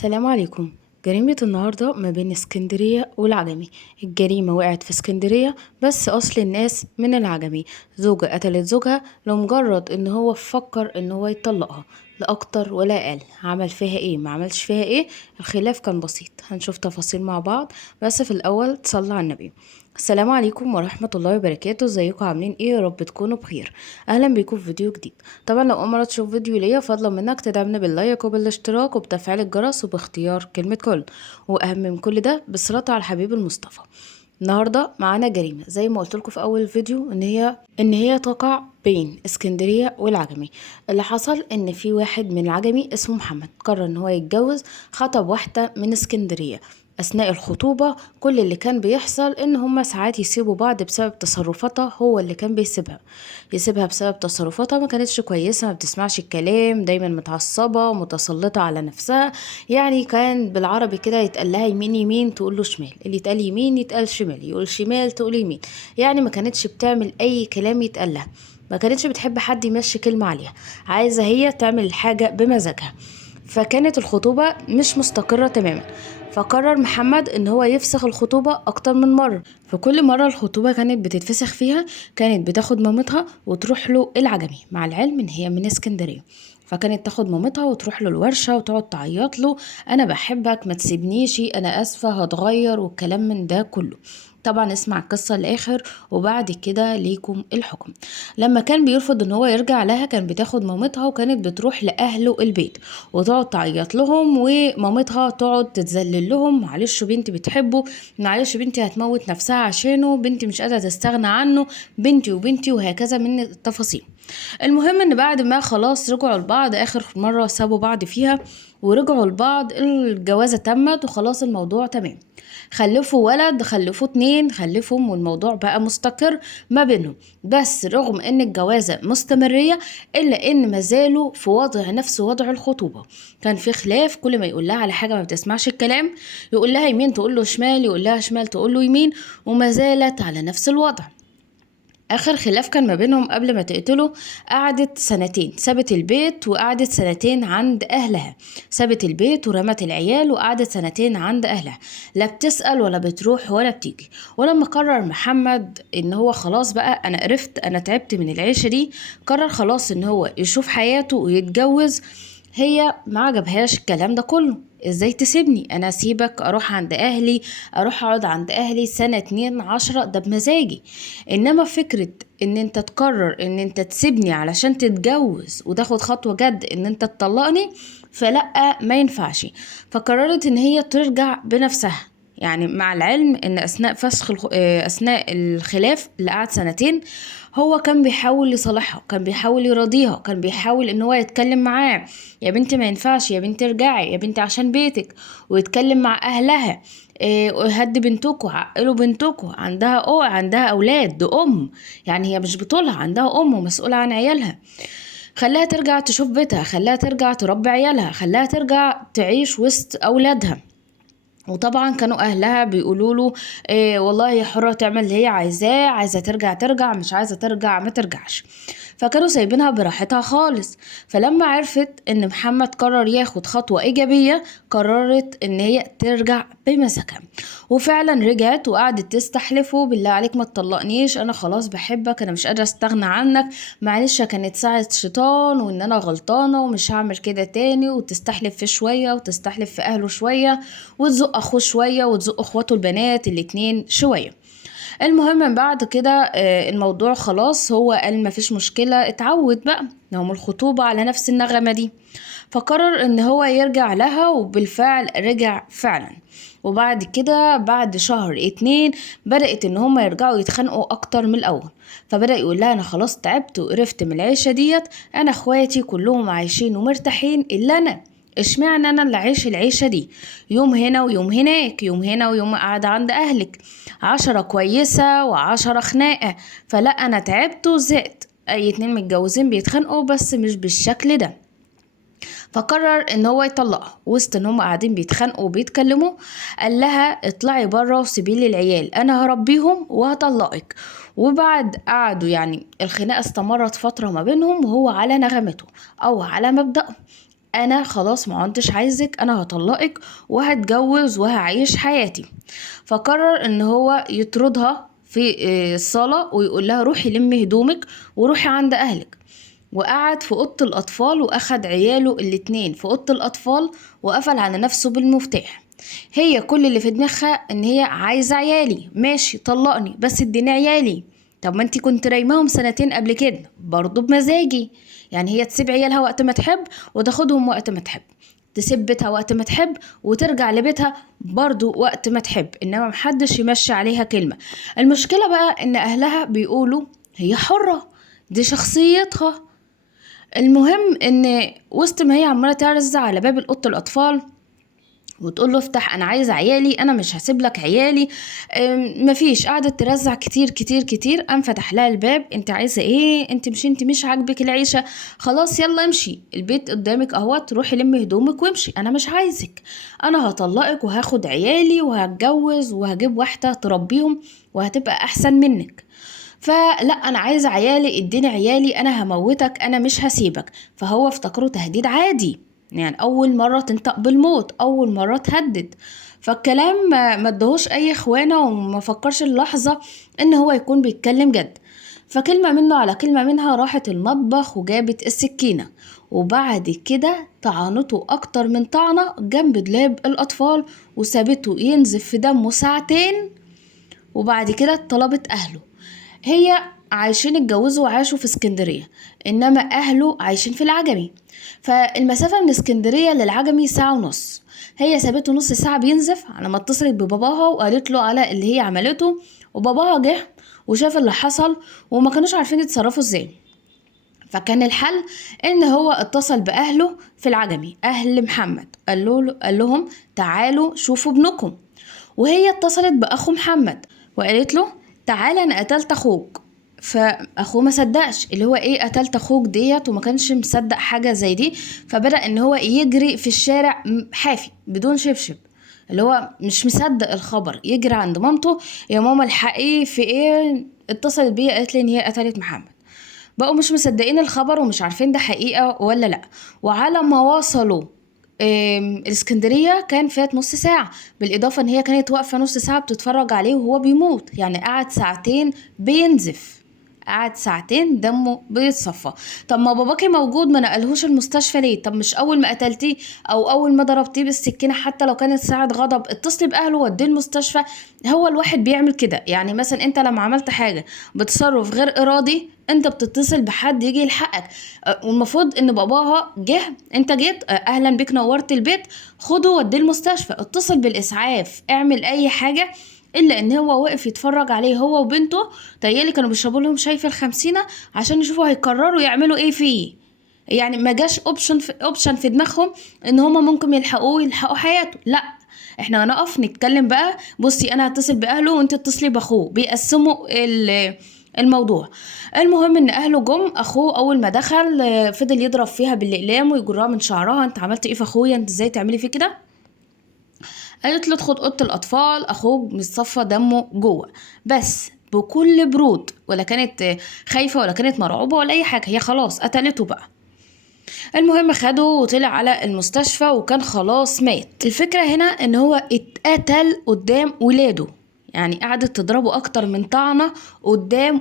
السلام عليكم. جريمة النهاردة ما بين اسكندرية والعجمي. الجريمة وقعت في اسكندرية بس أصل الناس من العجمي. زوجة قتلت زوجها لمجرد ان هو فكر ان هو يطلقها، لا أكتر ولا أقل. عمل فيها ايه ما عملش فيها ايه، الخلاف كان بسيط. هنشوف تفاصيل مع بعض، بس في الأول تصلى على النبي. السلام عليكم ورحمة الله وبركاته. ازيكم عاملين ايه؟ يا رب تكونوا بخير. اهلا بيكم في فيديو جديد. طبعا لو اول مرة تشوف فيديو ليا فضلا منك تدعمنا باللايك وبالاشتراك وبتفعيل الجرس وباختيار كلمة كل، واهم من كل ده بالصلاة على الحبيب المصطفى. النهارده معانا جريمة زي ما قلت لكم في اول الفيديو ان هي تقع بين اسكندرية والعجمي. اللي حصل ان في واحد من العجمي اسمه محمد قرر ان هو يتجوز، خطب واحدة من اسكندرية. اثناء الخطوبة كل اللي كان بيحصل ان هما ساعات يسيبوا بعض بسبب تصرفاتها، هو اللي كان يسيبها بسبب تصرفاتها ما كانتش كويسة، ما بتسمعش الكلام، دايما متعصبة متسلطة على نفسها. يعني كان بالعربي كده يتقال لها يمين يمين تقول له شمال، اللي يتقال يمين يتقال شمال، يقول شمال تقول يمين. يعني ما كانتش بتعمل اي كلام يتقال لها، ما كانتش بتحب حد يمشي كلمة عليها، عايزة هي تعمل الحاجة بمزاجها. فكانت الخطوبة مش مستقرة تماما. فقرر محمد ان هو يفسخ الخطوبة اكتر من مرة. فكل مرة الخطوبة كانت بتتفسخ فيها كانت بتاخد مامتها وتروح له العجمي، مع العلم ان هي من اسكندرية. فكانت تاخد مامتها وتروح له الورشة وتقعد تعيط له: انا بحبك ما تسيبنيش، انا اسفة هتغير، والكلام من ده كله. طبعا اسمع القصة للآخر وبعد كده ليكم الحكم. لما كان بيرفض ان هو يرجع لها كان بتاخد مامتها وكانت بتروح لأهله البيت وتقعد تعيط لهم، ومامتها تقعد تتذلل لهم: معلش بنتي بتحبه، معلش بنتي هتموت نفسها عشانه، بنتي مش قادرة تستغنى عنه، بنتي وبنتي، وهكذا من التفاصيل. المهم ان بعد ما خلاص رجعوا لبعض، اخر مرة سابوا بعض فيها ورجعوا لبعض، الجوازة تمت وخلاص الموضوع تمام. خلفوا ولد، خلفوا اتنين، خلفهم، والموضوع بقى مستقر ما بينهم. بس رغم ان الجوازة مستمرية الا ان مازالوا في وضع نفس وضع الخطوبة. كان في خلاف، كل ما يقول لها على حاجة ما بتسمعش الكلام، يقول لها يمين تقول له شمال، يقول لها شمال تقول له يمين، وما زالت على نفس الوضع. اخر خلاف كان ما بينهم قبل ما تقتله، قعدت سنتين، سابت البيت وقعدت سنتين عند اهلها. سابت البيت ورمت العيال وقعدت سنتين عند اهلها، لا بتسأل ولا بتروح ولا بتيجي. ولما قرر محمد ان هو خلاص بقى انا قرفت انا تعبت من العيشة دي، قرر خلاص ان هو يشوف حياته ويتجوز. هي ما عجبهاش الكلام ده كله. ازاي تسيبني؟ انا اسيبك اروح عند اهلي، اروح اقعد عند اهلي سنة 2 10 ده بمزاجي. انما فكرة ان انت تقرر ان انت تسيبني علشان تتجوز وتاخد خطوة جد ان انت تطلقني، فلا ما ينفعش. فقررت ان هي ترجع بنفسها. يعني مع العلم ان اثناء الخلاف اللي قعد سنتين، هو كان بيحاول يصالحها، كان بيحاول يراضيها، كان بيحاول ان هو يتكلم معاه: يا بنتي ما ينفعش، يا بنتي ارجعي، يا بنتي عشان بيتك. ويتكلم مع اهلها: هدي بنتكوا، عقلوا بنتكوا، عندها اولاد، دي ام. يعني هي مش بطولها، عندها ام ومسؤولة عن عيالها. خلاها ترجع تشوف بيتها، خلاها ترجع تربي عيالها، خلاها ترجع تعيش وسط اولادها. وطبعا كانوا اهلها بيقولوا له: إيه والله هي حرة تعمل اللي هي عايزاه، عايزة ترجع ترجع، مش عايزة ترجع ما ترجعش. فكانوا سايبينها براحتها خالص. فلما عرفت ان محمد قرر ياخد خطوة ايجابية، قررت ان هي ترجع بمسكها. وفعلا رجعت وقعدت تستحلفه: بالله عليك ما تطلقنيش، انا خلاص بحبك، انا مش قادرة استغنى عنك، معلش كانت ساعة شيطان وان انا غلطانة ومش هعمل كده تاني. وتستحلف في شوية وتستحلف في اهله شوية، وتزق اخوه شوية وتزق اخواته البنات الاتنين شوية. المهم من بعد كده الموضوع خلاص، هو قال مفيش مشكلة، اتعود بقى يوم الخطوبة على نفس النغمة دي. فقرر ان هو يرجع لها، وبالفعل رجع فعلا. وبعد كده بعد شهر 2 بدأت ان هما يرجعوا يتخانقوا اكتر من الاول. فبدأ يقول لها: انا خلاص تعبت وقرفت من العيشة ديت، انا اخواتي كلهم عايشين ومرتاحين الا انا، اشمعنى انا اللي عايش العيشة دي؟ يوم هنا ويوم هناك، يوم هنا ويوم قاعدة عند اهلك، 10 كويسة و10 خناقة. فلا انا تعبت وزهقت. اي اتنين متجوزين بيتخانقوا بس مش بالشكل ده. فقرر ان هو يطلقها وسط ان هم قاعدين بيتخانقوا وبيتكلموا. قال لها: اطلعي بره وسيبيلي العيال، انا هربيهم وهطلقك. وبعد قعدوا، يعني الخناقة استمرت فترة ما بينهم وهو على نغمته او على مبدأه: انا خلاص ما عدتش عايزك، انا هطلقك وهتجوز وهعيش حياتي. فقرر ان هو يطردها في الصالة ويقول لها روحي لمي هدومك وروحي عند اهلك. وقعد في اوضه الاطفال واخد عياله الاتنين في اوضه الاطفال وقفل على نفسه بالمفتاح. هي كل اللي في دماغها ان هي عايزه عيالي، ماشي طلقني بس اديني عيالي. طب ما انتي كنت رايماهم سنتين قبل كده برضه بمزاجي. يعني هي تسيب عيالها وقت ما تحب وتاخدهم وقت ما تحب، تسيب بيتها وقت ما تحب وترجع لبيتها برضو وقت ما تحب، انما محدش يمشي عليها كلمة. المشكلة بقى ان اهلها بيقولوا هي حرة، دي شخصيتها. المهم ان وسط ما هي عماله ترزع على باب اوضه الاطفال وتقول له افتح انا عايزه عيالي، انا مش هسيب لك عيالي، مفيش، قعدت ترزع كتير كتير كتير. قام فتح لها الباب، انت عايزه ايه؟ انت مش عاجبك العيشه؟ خلاص يلا امشي، البيت قدامك اهوت، روحي لمي هدومك وامشي، انا مش عايزك، انا هطلقك وهاخد عيالي وهتجوز وهجيب واحده تربيهم وهتبقى احسن منك. فلا انا عايزه عيالي، اديني عيالي، انا هموتك، انا مش هسيبك. فهو افتكره تهديد عادي، يعني اول مره تنطق بالموت، اول مره تهدد. فالكلام ما ادهوش اي خوانه وما فكرش اللحظه ان هو يكون بيتكلم جد. فكلمه منه على كلمه منها راحت المطبخ وجابت السكينه، وبعد كده طعنته اكتر من طعنه جنب دولاب الاطفال وسابته ينزف في دمه ساعتين. وبعد كده طلبت اهله. هي عايشين اتجوزوا وعاشوا في اسكندرية، انما اهله عايشين في العجمي. فالمسافة من اسكندرية للعجمي ساعة ونص. هي سابته نص ساعة بينزف على ما اتصلت بباباها وقالت له على اللي هي عملته. وباباها جه وشاف اللي حصل وما كانوش عارفين يتصرفوا ازاي. فكان الحل ان هو اتصل باهله في العجمي، اهل محمد، قال لهم تعالوا شوفوا ابنكم. وهي اتصلت باخو محمد وقالت له تعالى انا قتلت اخوك. فاخوه ما صدقش، اللي هو ايه قتلت اخوك ديت، وما كانش مصدق حاجه زي دي. فبدأ ان هو يجري في الشارع حافي بدون شبشب، اللي هو مش مصدق الخبر، يجري عند مامته، يا ماما الحقي في ايه؟ اتصلت بيا قالت لي ان هي قتلت محمد. بقوا مش مصدقين الخبر ومش عارفين ده حقيقة ولا لا. وعلى ما وصلوا الاسكندرية كان فات نص ساعة، بالإضافة إن هي كانت واقفة نص ساعة بتتفرج عليه وهو بيموت، يعني قعد ساعتين بينزف، قعد ساعتين دمه بيتصفى. طب ما باباكي موجود، ما نقلهوش المستشفى ليه؟ طب مش اول ما قتلتيه او اول ما ضربتيه بالسكينه حتى لو كانت ساعه غضب اتصلي باهله وديه المستشفى؟ هو الواحد بيعمل كده، يعني مثلا انت لما عملت حاجه بتصرف غير ارادي انت بتتصل بحد يجي يلحقك. والمفروض ان باباها جه، انت جيت، اهلا بيك نورت البيت، خده وديه المستشفى، اتصل بالاسعاف، اعمل اي حاجه. الا ان هو واقف يتفرج عليه هو وبنته، تهيالي كانوا بيشربوا لهم شاي في الخمسينة عشان يشوفوا هيقرروا يعملوا ايه فيه. يعني ما جاش اوبشن في دماغهم ان هما ممكن يلحقوا حياته، لا، احنا هنقف نتكلم بقى، بصي انا هتصل باهله وانت اتصلي باخوه، بيقسموا الموضوع. المهم ان اهله جم، اخوه اول ما دخل فضل يضرب فيها بالاقلام ويجرها من شعرها، انت عملت ايه في اخويا؟ انت ازاي تعملي فيه كده؟ قالت له ادخل اوضه الاطفال، اخوك مصفى دمه جوه، بس بكل برود، ولا كانت خايفه ولا كانت مرعوبه ولا اي حاجه، هي خلاص قتلته بقى. المهم خده وطلع على المستشفى وكان خلاص مات. الفكره هنا ان هو اتقتل قدام ولاده، يعني قعدت تضربه اكتر من طعنه قدام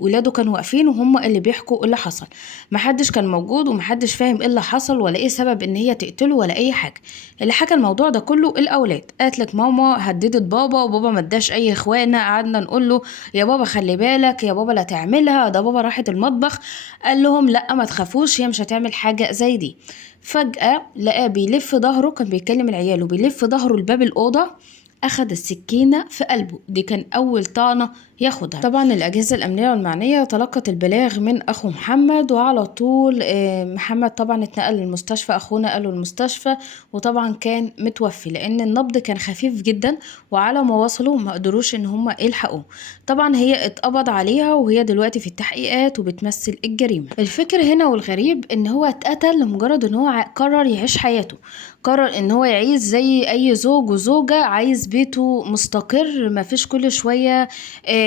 ولاده كانوا واقفين وهم اللي بيحكوا اللي حصل. محدش كان موجود ومحدش فاهم ايه اللي حصل ولا ايه سبب ان هي تقتله ولا اي حاجه. اللي حكى الموضوع ده كله الاولاد، قالت لك ماما هددت بابا وبابا ما اداش اي اخوانه، قعدنا نقول له يا بابا خلي بالك، يا بابا لا تعملها، ده بابا راحت المطبخ. قال لهم لا ما تخافوش، هي مش هتعمل حاجه زي دي. فجأة لقاه بيلف ظهره، كان بيكلم العيال وبيلف ظهره لباب الأوضة، أخد السكينة في قلبه. دي كان أول طعنة ياخدها. طبعا الأجهزة الأمنية والمعنية تلقت البلاغ من أخو محمد، وعلى طول محمد طبعا اتنقل للمستشفى، أخونا قاله المستشفى، وطبعا كان متوفي لأن النبض كان خفيف جدا، وعلى ما وصلوا ما قدروش إن هم يلحقوه. طبعا هي اتقبض عليها وهي دلوقتي في التحقيقات وبتمثل الجريمة. الفكر هنا والغريب إن هو اتقتل لمجرد إن هو قرر يعيش حياته، قرر إن هو يعيش زي أي زوج وزوجة، عايز بيته مستقر، مفيش كل شوية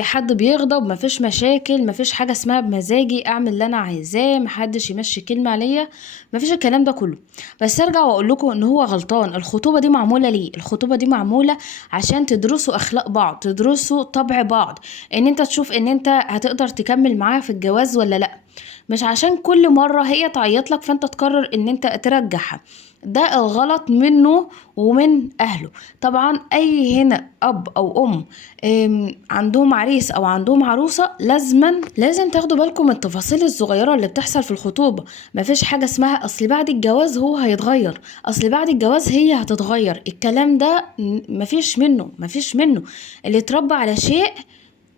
حد بيغضب، مفيش مشاكل، مفيش حاجة اسمها بمزاجي اعمل اللي انا عايزاه، محدش يمشي كلمة عليا، مفيش الكلام ده كله. بس ارجع واقول لكم ان هو غلطان. الخطوبة دي معمولة ليه؟ الخطوبة دي معمولة عشان تدرسوا اخلاق بعض، تدرسوا طبع بعض، ان انت تشوف ان انت هتقدر تكمل معاها في الجواز ولا لا، مش عشان كل مرة هي تعيط لك فانت تقرر ان انت ترجعها. ده الغلط منه ومن اهله. طبعا اي هنا اب او ام عندهم عريس او عندهم عروسة، لازم تاخدوا بالكم من التفاصيل الصغيرة اللي بتحصل في الخطوبة. مفيش حاجة اسمها اصل بعد الجواز هو هيتغير، اصل بعد الجواز هي هتتغير. الكلام ده مفيش منه. اللي اتربى على شيء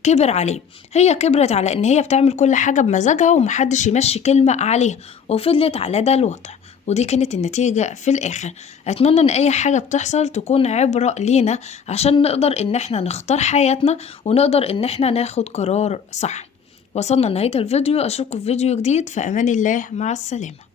كبر عليه. هي كبرت على ان هي بتعمل كل حاجة بمزاجها ومحدش يمشي كلمة عليها، وفضلت على ده الوضع، ودي كانت النتيجة في الاخر. اتمنى ان اي حاجة بتحصل تكون عبرة لينا، عشان نقدر ان احنا نختار حياتنا، ونقدر ان احنا ناخد قرار صح. وصلنا لنهاية الفيديو، اشوفكم في فيديو جديد، في امان الله، مع السلامة.